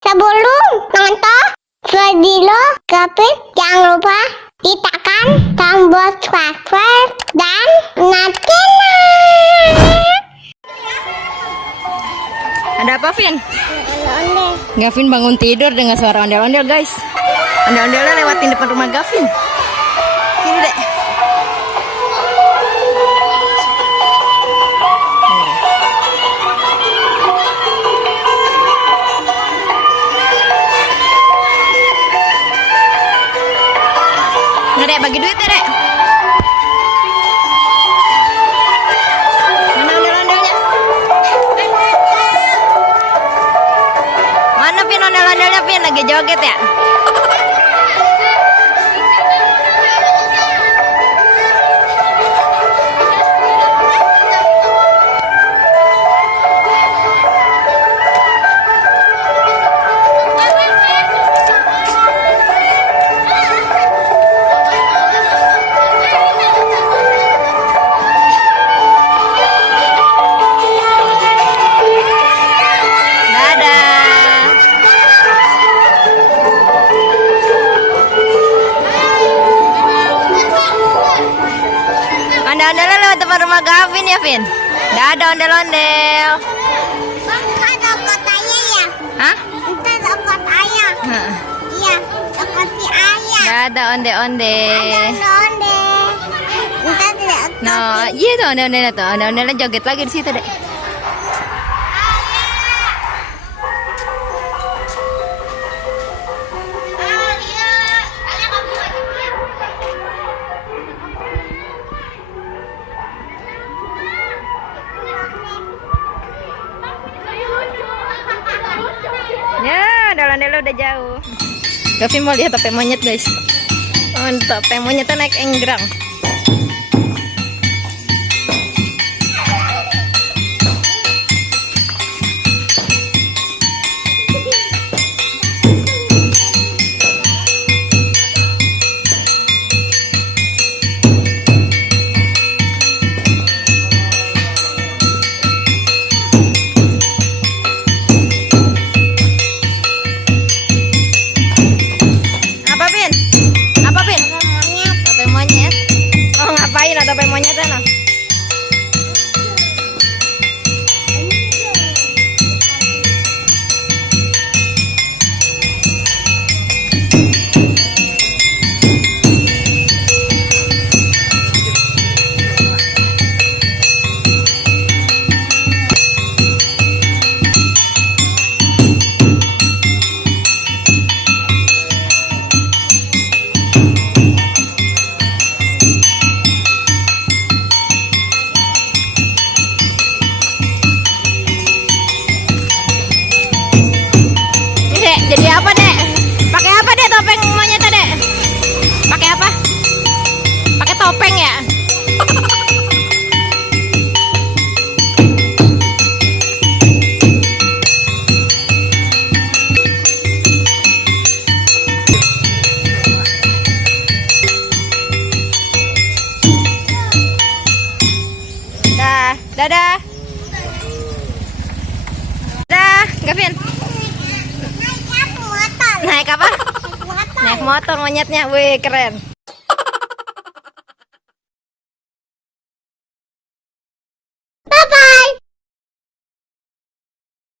Sebelum nonton video Gavin, jangan lupa tekan tombol subscribe dan nyalakan. Ada apa, Vin? Gavin bangun tidur dengan suara ondel-ondel, guys. Ondel-ondelnya lewatin depan rumah Gavin. Ini dek. Nah, dek, bagi duit ya, dek. Mana ondel-ondelnya? Mana, Vin, ondel-ondelnya, Vin? Lagi joget ya? Ondel-ondelnya lewat depan rumah Gavin ya, Vin? Dadah, ondel-ondel. Ada kotanya ya? Hah? Itu ada kot ayah. Iya, kot si ayah. Dadah, ondel-ondel. Londe. Itu ada No, iya tuh ondel-ondelnya tuh. Ondel-ondelnya joget lagi di situ, dek. Ya, ondel-ondel udah jauh. Gavin mau lihat topeng monyet, guys. Oh, topeng monyetnya naik enggrang. Apa, Vin? Apa, Vin? Topeng monyet. Oh, ngapain ada topeng monyetnya, no? Dek, jadi apa, dek? Pakai apa, dek, topeng monyetnya, dek? Pakai apa? Pakai topeng ya? Dah, dadah. Dah, Gavin. Naik motor. Naik apa? Motor. Naik motor monyetnya, wih keren.